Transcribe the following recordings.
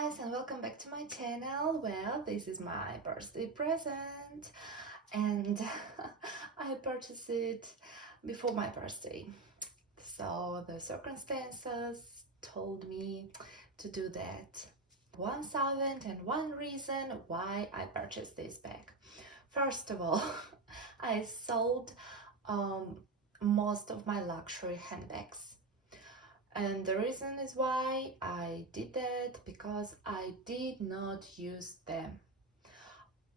guys, and welcome back to my channel. Well, this is my birthday present and I purchased it before my birthday. So the circumstances told me to do that. 1001 reason why I purchased this bag. First of all, I sold most of my luxury handbags. And the reason is why I did that, because I did not use them.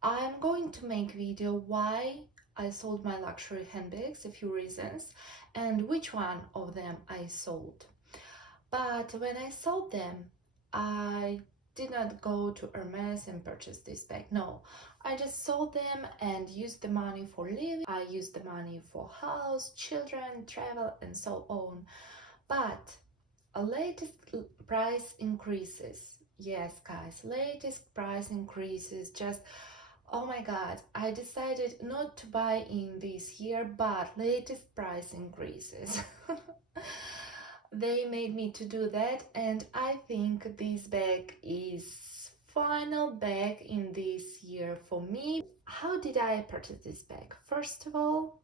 I'm going to make video why I sold my luxury handbags, a few reasons, and which one of them I sold. But when I sold them, I did not go to Hermes and purchase this bag. No, I just sold them and used the money for living. I used the money for house, children, travel, and so on. But latest price increases. Yes, guys, latest price increases. Just, oh my god, I decided not to buy in this year, but latest price increases. They made me to do that, and I think this bag is final bag in this year for me. How did I purchase this bag? First of all,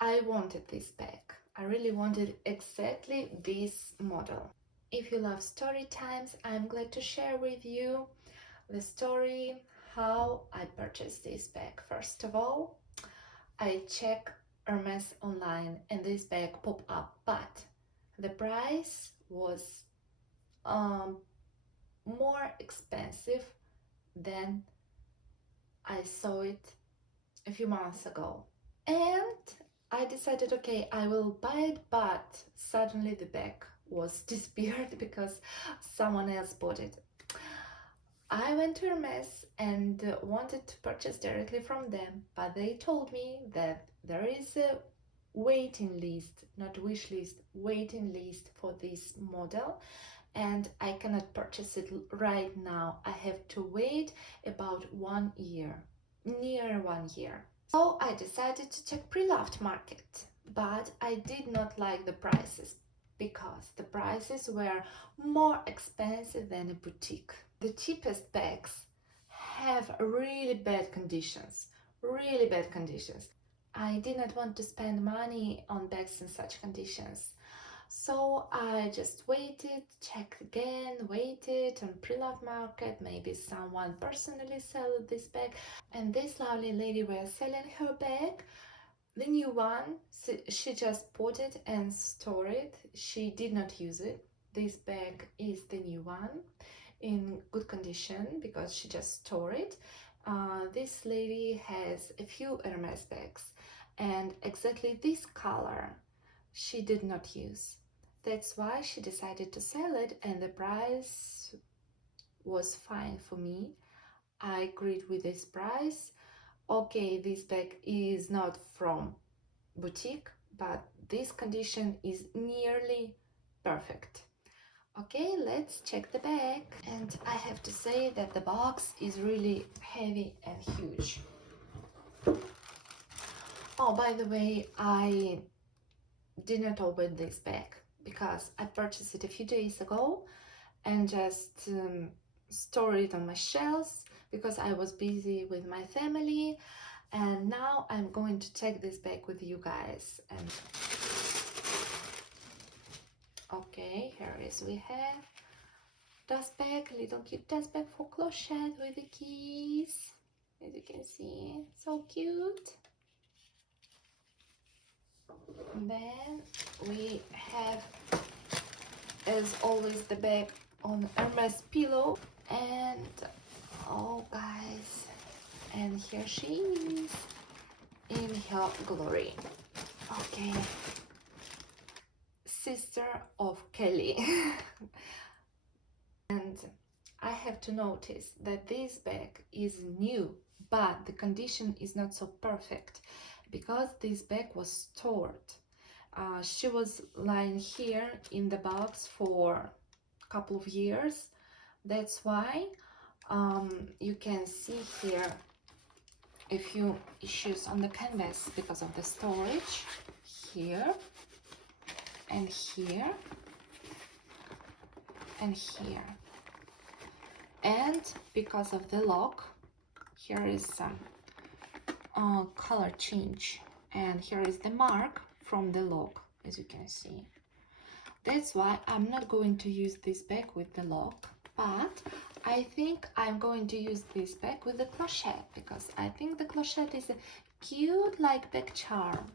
I wanted this bag. I really wanted exactly this model. If you love story times, I'm glad to share with you the story how I purchased this bag. First of all, I check Hermes online and this bag popped up, but the price was more expensive than I saw it a few months ago. And I decided, okay, I will buy it, but suddenly the bag was disappeared because someone else bought it. I went to Hermes and wanted to purchase directly from them, but they told me that there is a waiting list, not wish list, waiting list for this model, and I cannot purchase it right now. I have to wait about 1 year, near 1 year. So I decided to check pre-loved market, but I did not like the prices because the prices were more expensive than a boutique. The cheapest bags have really bad conditions, really bad conditions. I did not want to spend money on bags in such conditions. So I just waited, checked again, waited on pre-loved market, maybe someone personally sell this bag, and this lovely lady was selling her bag, the new one. She just bought it and stored it. She did not use it. This bag is the new one in good condition because she just stored it. This lady has a few Hermes bags and exactly this color she did not use. That's why she decided to sell it, and the price was fine for me. I agreed with this price. Okay, this bag is not from boutique, but this condition is nearly perfect. Okay, let's check the bag. And I have to say that the box is really heavy and huge. Oh, by the way, I did not open this bag because I purchased it a few days ago and just stored it on my shelves because I was busy with my family, and now I'm going to check this bag with you guys. And okay, here is, we have dust bag, little cute dust bag for clochette with the keys, as you can see, so cute. And then we have, as always, the bag on Hermes pillow, and oh guys, and here she is in her glory. Okay, sister of Kelly. And I have to notice that this bag is new, but the condition is not so perfect because this bag was stored. She was lying here in the box for a couple of years. That's why you can see here a few issues on the canvas because of the storage here and here and here. And because of the lock, here is some color change, and here is the mark from the lock, as you can see. That's why I'm not going to use this bag with the lock, but I think I'm going to use this bag with the clochette, because I think the clochette is a cute like bag charm.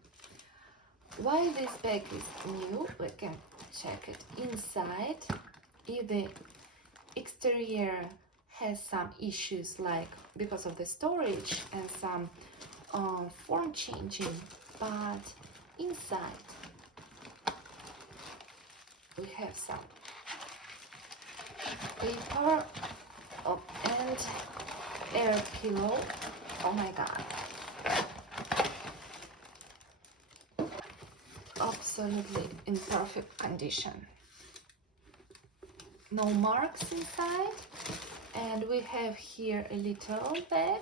Why this bag is new, we can check it inside. If the exterior has some issues, like because of the storage and some form changing, but inside we have some paper and air pillow. Oh my god, absolutely in perfect condition, no marks inside. And we have here a little bag,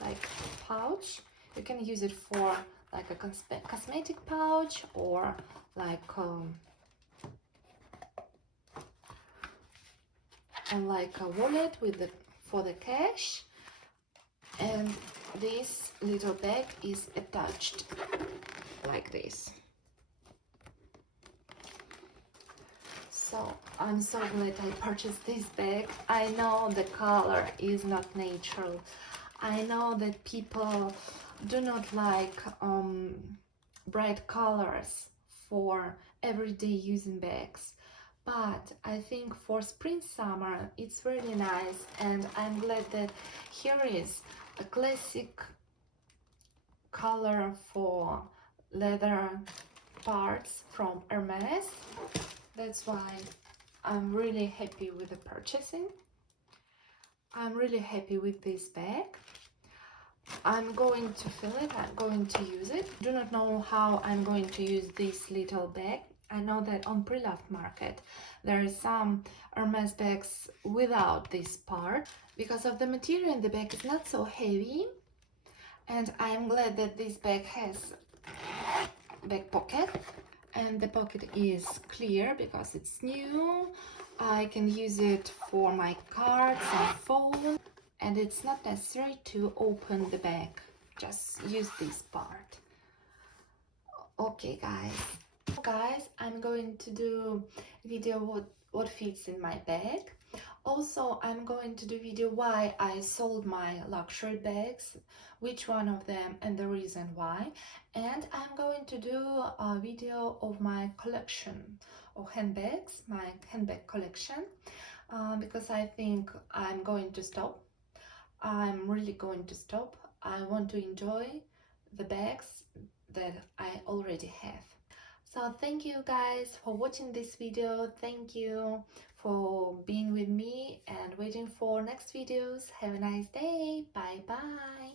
like pouch. You can use it for like a cosmetic pouch, or like a wallet with for the cash. And this little bag is attached like this. So I'm so glad I purchased this bag. I know the color is not natural. I know that people do not like bright colors for everyday using bags, but I think for spring summer it's really nice, and I'm glad that here is a classic color for leather parts from Hermes. That's why I'm really happy with the purchasing. I'm really happy with this bag. I'm going to fill it, I'm going to use it. Do not know how I'm going to use this little bag. I know that on pre-loved market there are some Hermes bags without this part. Because of the material in the bag is not so heavy, and I'm glad that this bag has back pocket, and the pocket is clear because it's new. I can use it for my cards and phone, and it's not necessary to open the bag, just use this part. Okay guys, I'm going to do video what fits in my bag. Also, I'm going to do video why I sold my luxury bags, which one of them and the reason why. And I'm going to do a video of my collection of handbags, my handbag collection, because I think I'm going to stop. I'm really going to stop. I want to enjoy the bags that I already have. So thank you guys for watching this video. Thank you for being with me and waiting for next videos. Have a nice day. Bye bye.